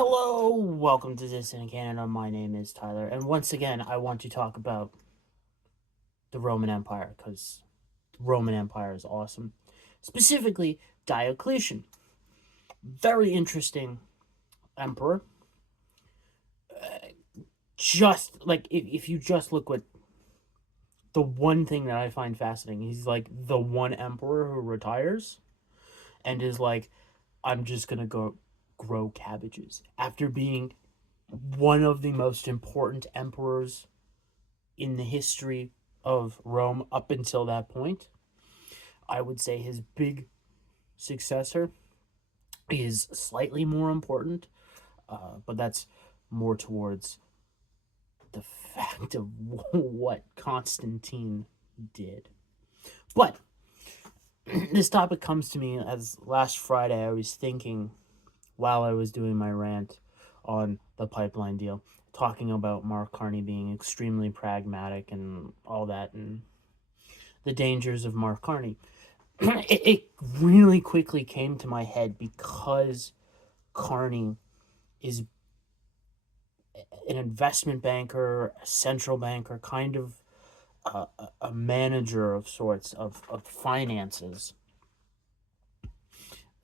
Hello, welcome to Dissident Canada. My name is Tyler, and once again, I want to talk about the Roman Empire because the Roman Empire is awesome. Specifically, Diocletian. Very interesting emperor. Just like if you just look at the one thing that I find fascinating, he's like the one emperor who retires and is like, I'm just gonna go grow cabbages after being one of the most important emperors in the history of Rome up until that point. I would say his big successor is slightly more important, but that's more towards the fact of what Constantine did. But this topic comes to me as last Friday I was thinking while I was doing my rant on the pipeline deal, talking about Mark Carney being extremely pragmatic and all that, and the dangers of Mark Carney. it really quickly came to my head because Carney is an investment banker, a central banker, kind of a manager of sorts of finances.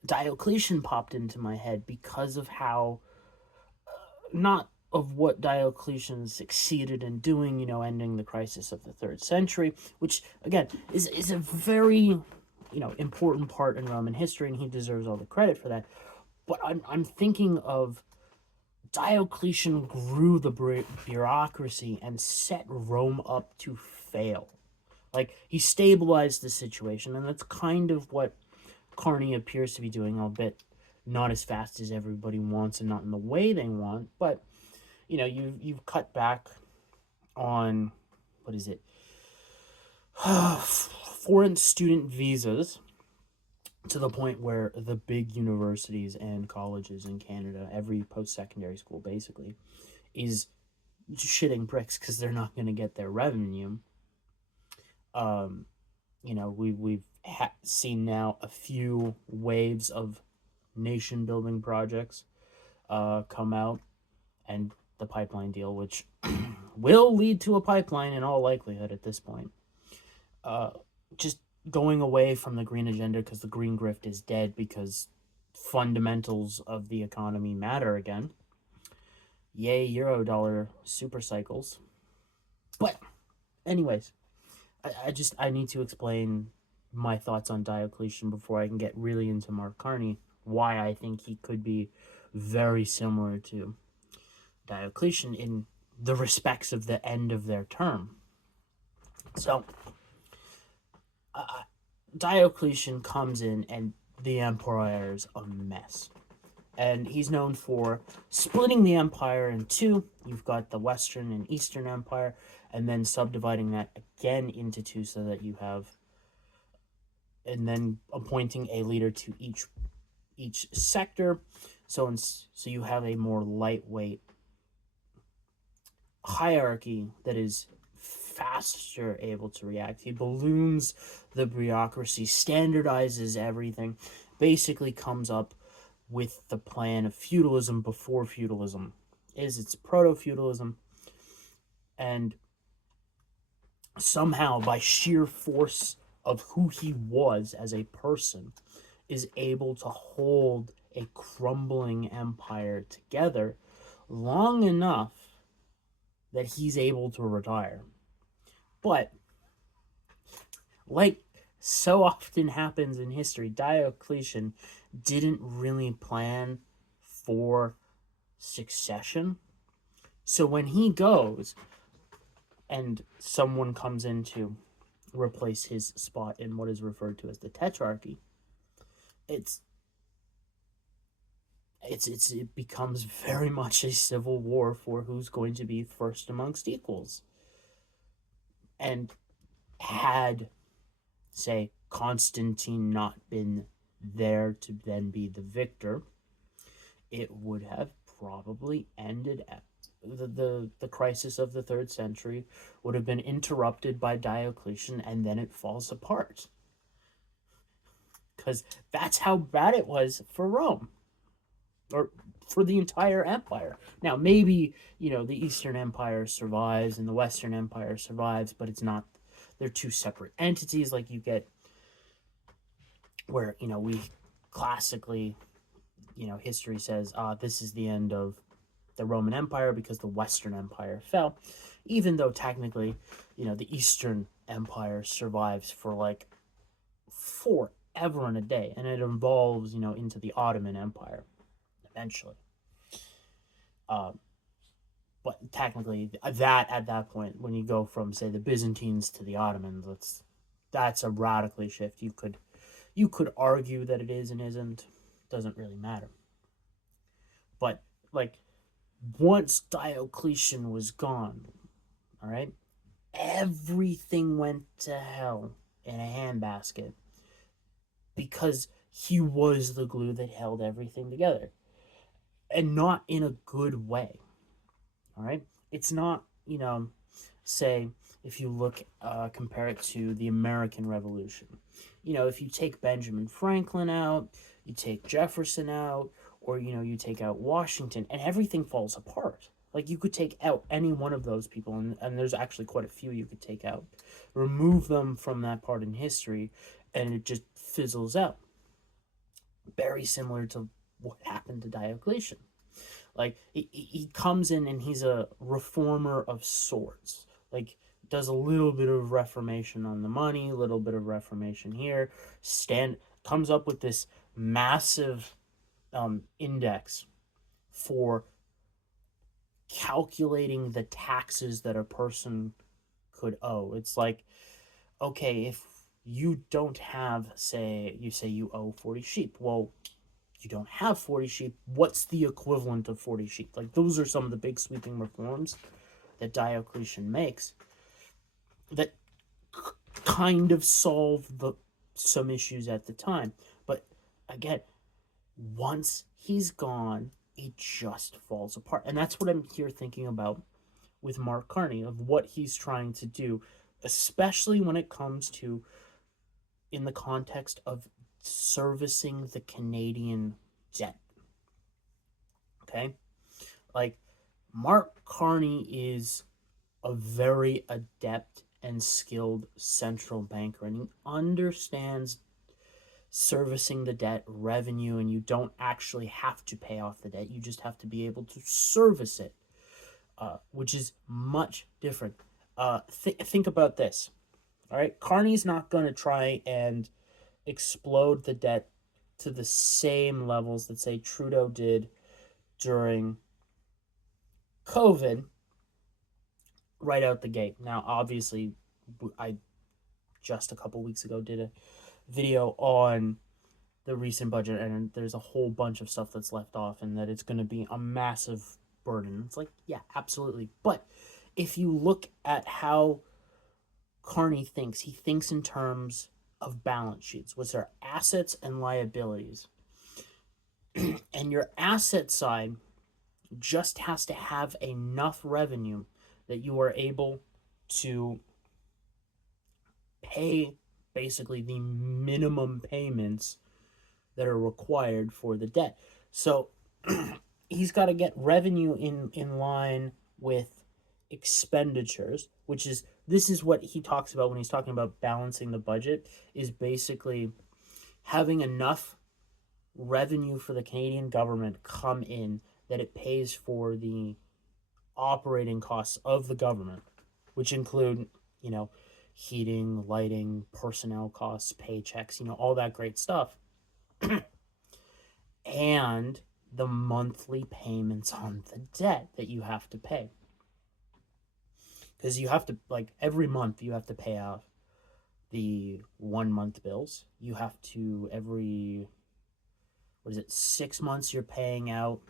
Diocletian popped into my head because of how, not of what Diocletian succeeded in doing, ending the crisis of the third century, which again is a very important part in Roman history, and he deserves all the credit for that. But I'm thinking of Diocletian grew the bureaucracy and set Rome up to fail. Like, he stabilized the situation, and that's kind of what Carney appears to be doing, albeit not as fast as everybody wants and not in the way they want. But you've cut back on, what is it, foreign student visas, to the point where the big universities and colleges in Canada, every post-secondary school basically, is shitting bricks because they're not going to get their revenue. Um, we've seen now a few waves of nation building projects come out, and the pipeline deal, which will lead to a pipeline in all likelihood at this point. Just going away from the green agenda because the green grift is dead, because fundamentals of the economy matter again. Yay, Eurodollar super cycles. But, anyways, I need to explain my thoughts on Diocletian before I can get really into Mark Carney, why I think he could be very similar to Diocletian in the respects of the end of their term. So, Diocletian comes in, and the empire is a mess. And he's known for splitting the empire in two. You've got the Western and Eastern Empire, and then subdividing that again into two, so that you have, and then appointing a leader to each sector. So you have a more lightweight hierarchy that is faster able to react. He balloons the bureaucracy, standardizes everything, basically comes up with the plan of feudalism before feudalism is. It's proto-feudalism, and somehow, by sheer force of who he was as a person, is able to hold a crumbling empire together long enough that he's able to retire. But, like so often happens in history, Diocletian didn't really plan for succession. So when he goes and someone comes in to replace his spot in what is referred to as the tetrarchy, it becomes very much a civil war for who's going to be first amongst equals. And had, say, Constantine not been there to then be the victor, it would have probably ended at the crisis of the third century would have been interrupted by Diocletian, and then it falls apart. Because that's how bad it was for Rome. Or for the entire empire. Now, maybe, the Eastern Empire survives and the Western Empire survives, but it's not, they're two separate entities. Like you get where, we classically, history says, this is the end of the Roman Empire because the Western Empire fell, even though technically, the Eastern Empire survives for like forever and a day, and it evolves, into the Ottoman Empire eventually. But technically, that at that point, when you go from say the Byzantines to the Ottomans, that's a radically shift. You could argue that it is and isn't. Doesn't really matter. But like once Diocletian was gone, all right, everything went to hell in a handbasket because he was the glue that held everything together, and not in a good way. All right, it's not, say if you look, compare it to the American Revolution. If you take Benjamin Franklin out, you take Jefferson out, or you take out Washington, and everything falls apart. Like you could take out any one of those people, and there's actually quite a few you could take out, remove them from that part in history, and it just fizzles out. Very similar to what happened to Diocletian. Like he comes in and he's a reformer of sorts. Like does a little bit of reformation on the money, a little bit of reformation here. Comes up with this massive index for calculating the taxes that a person could owe. It's like, okay, if you don't have, say you owe 40 sheep. Well, you don't have 40 sheep. What's the equivalent of 40 sheep? Like those are some of the big sweeping reforms that Diocletian makes that kind of solve some issues at the time. But again, once he's gone, it just falls apart. And that's what I'm here thinking about with Mark Carney, of what he's trying to do, especially when it comes to in the context of servicing the Canadian debt. Okay? Like, Mark Carney is a very adept and skilled central banker, and he understands servicing the debt, revenue, and you don't actually have to pay off the debt. You just have to be able to service it, which is much different. Think about this. All right? Carney's not going to try and explode the debt to the same levels that, say, Trudeau did during COVID right out the gate. Now, obviously, I just a couple weeks ago did a video on the recent budget, and there's a whole bunch of stuff that's left off, and that it's going to be a massive burden. It's like, yeah, absolutely. But if you look at how Carney thinks, he thinks in terms of balance sheets, which are assets and liabilities. And your asset side just has to have enough revenue that you are able to pay basically the minimum payments that are required for the debt. So he's got to get revenue in line with expenditures, which is, this is what he talks about when he's talking about balancing the budget, is basically having enough revenue for the Canadian government come in that it pays for the operating costs of the government, which include, heating, lighting, personnel costs, paychecks, all that great stuff. And the monthly payments on the debt that you have to pay. Because you have to, like, every month you have to pay off the 1 month bills. You have to, every, 6 months you're paying out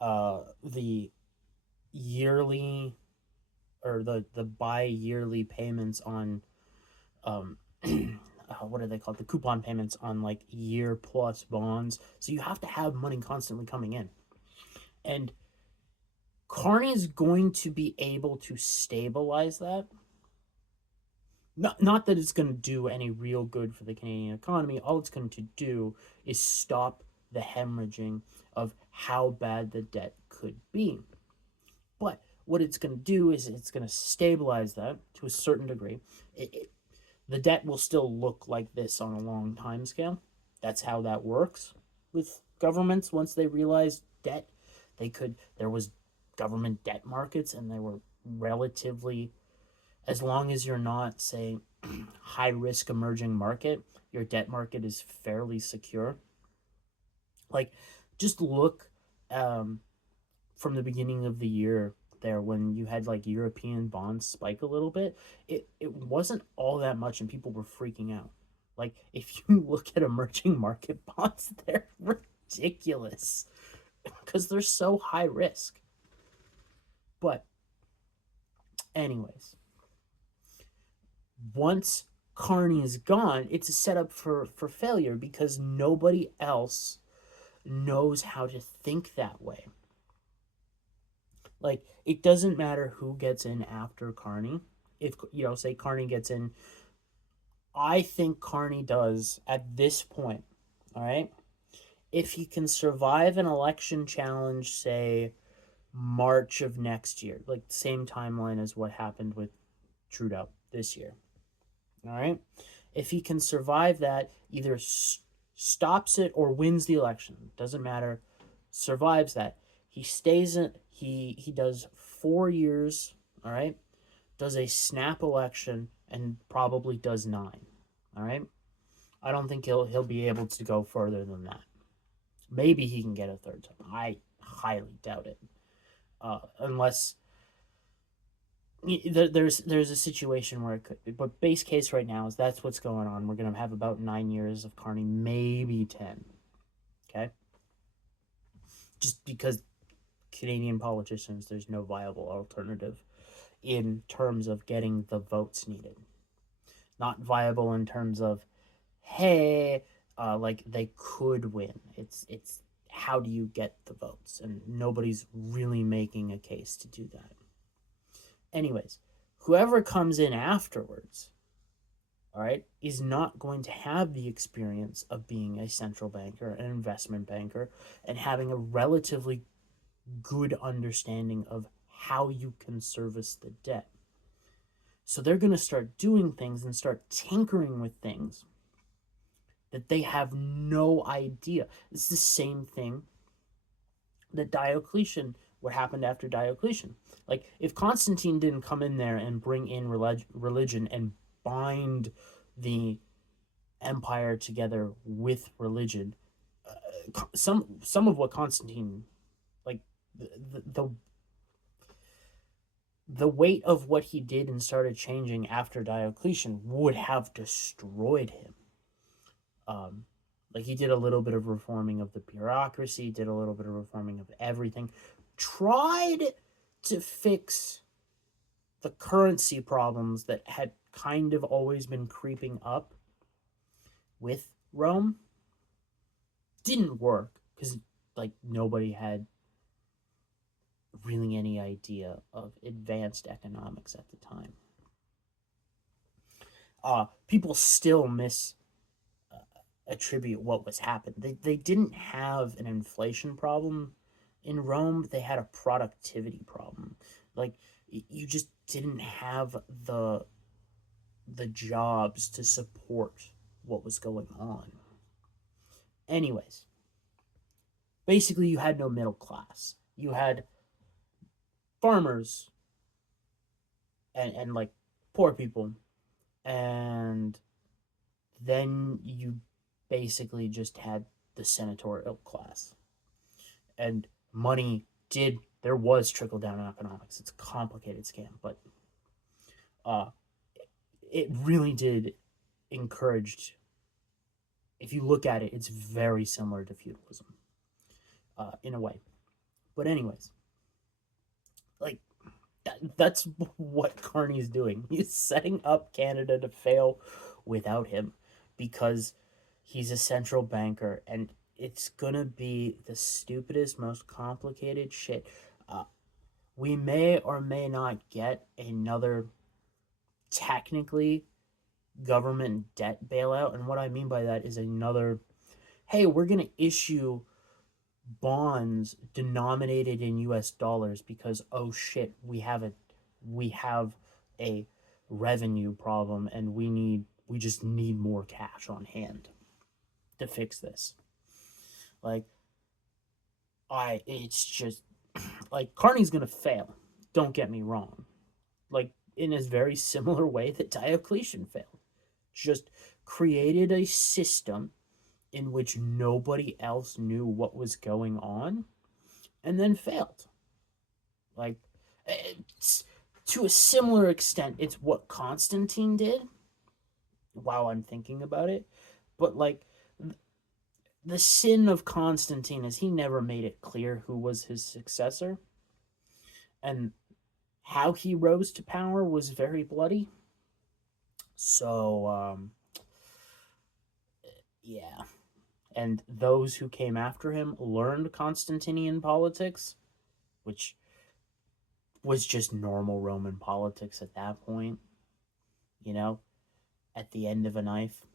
the yearly or the bi-yearly payments on what are they called, the coupon payments on like year plus bonds. So you have to have money constantly coming in, and Carney is going to be able to stabilize that. Not that it's going to do any real good for the Canadian economy. All it's going to do is stop the hemorrhaging of how bad the debt could be. But what it's going to do is it's going to stabilize that to a certain degree. The debt will still look like this on a long time scale. That's how that works with governments. Once they realize debt, there was government debt markets, and they were relatively, as long as you're not, say, high risk emerging market, your debt market is fairly secure. Like, just look from the beginning of the year there, when you had like European bonds spike a little bit, it wasn't all that much and people were freaking out. Like, if you look at emerging market bonds, they're ridiculous because they're so high risk. But anyways, once Carney is gone, it's a setup for failure because nobody else knows how to think that way. Like, it doesn't matter who gets in after Carney. If, say Carney gets in, I think Carney does at this point, all right? If he can survive an election challenge, say March of next year, like the same timeline as what happened with Trudeau this year, all right? If he can survive that, either stops it or wins the election, doesn't matter, survives that, he stays in, he does 4 years, all right? Does a snap election and probably does 9, all right? I don't think he'll be able to go further than that. Maybe he can get a third time. I highly doubt it, unless there's a situation where it could be. But base case right now is that's what's going on. We're gonna have about 9 years of Carney, maybe 10. Okay, just because Canadian politicians, there's no viable alternative in terms of getting the votes needed. Not viable in terms of, hey, like they could win. It's how do you get the votes? And nobody's really making a case to do that. Anyways, whoever comes in afterwards, all right, is not going to have the experience of being a central banker, an investment banker, and having a relatively good understanding of how you can service the debt. So they're going to start doing things and start tinkering with things that they have no idea. It's the same thing that Diocletian, what happened after Diocletian. Like, if Constantine didn't come in there and bring in religion and bind the empire together with religion, some of what Constantine, like, the weight of what he did and started changing after Diocletian would have destroyed him. Like, he did a little bit of reforming of the bureaucracy, did a little bit of reforming of everything, tried to fix the currency problems that had kind of always been creeping up with Rome. Didn't work because, like, nobody had really any idea of advanced economics at the time. People still attribute what was happening. They didn't have an inflation problem in Rome. They had a productivity problem. Like, you just didn't have the jobs to support what was going on. Anyways, basically you had no middle class. You had farmers and like poor people, and then you basically just had the senatorial class. And money there was trickle down economics. It's a complicated scam, but it really did encourage, if you look at it, it's very similar to feudalism in a way. But anyways, like, that's what Carney's doing. He's setting up Canada to fail without him because he's a central banker, and it's gonna be the stupidest, most complicated shit. We may or may not get another technically government debt bailout, and what I mean by that is another hey, we're going to issue bonds denominated in US dollars because, oh shit, we have a revenue problem and we just need more cash on hand to fix this. Like, it's just like Carney's gonna fail. Don't get me wrong. Like, in a very similar way that Diocletian failed. Just created a system in which nobody else knew what was going on and then failed. Like, it's, to a similar extent, it's what Constantine did while I'm thinking about it. But, like, the sin of Constantine is he never made it clear who was his successor. And how he rose to power was very bloody. So, yeah. And those who came after him learned Constantinian politics, which was just normal Roman politics at that point, you know, at the end of a knife,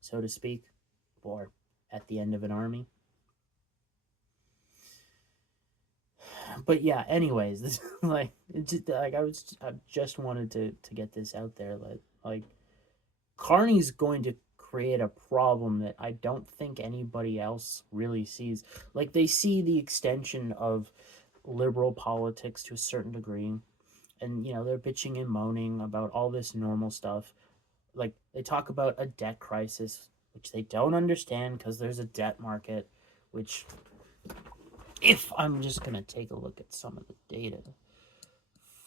so to speak, or at the end of an army. But yeah, anyways, this like I just wanted to get this out there. Like Carney's going to create a problem that I don't think anybody else really sees. Like, they see the extension of liberal politics to a certain degree, and they're bitching and moaning about all this normal stuff. Like, they talk about a debt crisis, which they don't understand because there's a debt market, which, if I'm just going to take a look at some of the data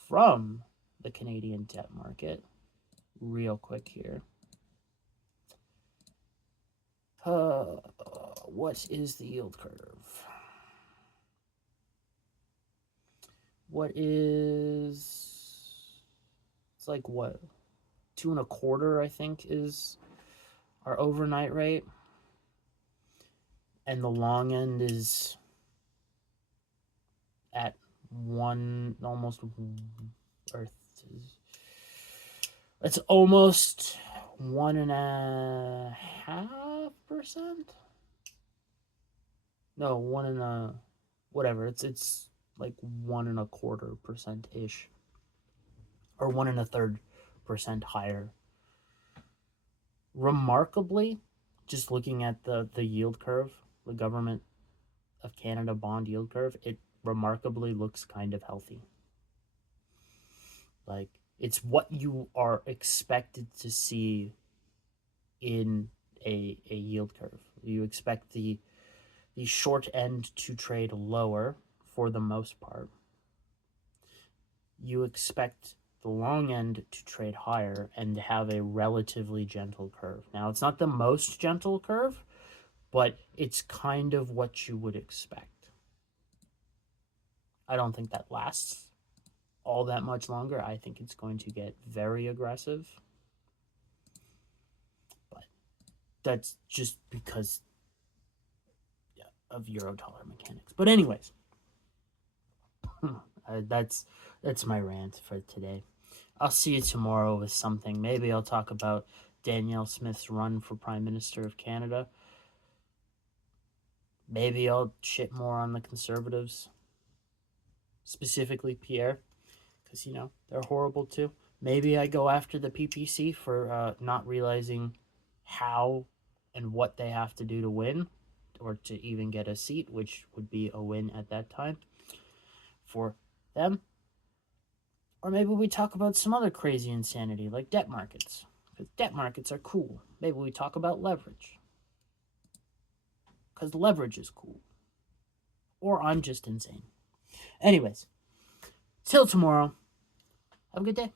from the Canadian debt market real quick here. What is the yield curve? It's like what? 2.25, I think, is our overnight rate. And the long end is at it's almost 1.5%. No, whatever. It's like 1.25% ish, or 1.33% higher. Remarkably, just looking at the yield curve, the Government of Canada bond yield curve, it remarkably looks kind of healthy. Like, it's what you are expected to see in a yield curve. You expect the short end to trade lower for the most part. You expect the long end to trade higher and have a relatively gentle curve. Now, it's not the most gentle curve, but it's kind of what you would expect. I don't think that lasts all that much longer. I think it's going to get very aggressive. But that's just because of Eurodollar mechanics. But anyways, that's my rant for today. I'll see you tomorrow with something. Maybe I'll talk about Danielle Smith's run for Prime Minister of Canada. Maybe I'll shit more on the Conservatives, specifically Pierre, because they're horrible too. Maybe I go after the PPC for not realizing how and what they have to do to win, or to even get a seat, which would be a win at that time for them. Or maybe we talk about some other crazy insanity like debt markets, because debt markets are cool. Maybe we talk about leverage, because leverage is cool. Or I'm just insane. Anyways, till tomorrow. Have a good day.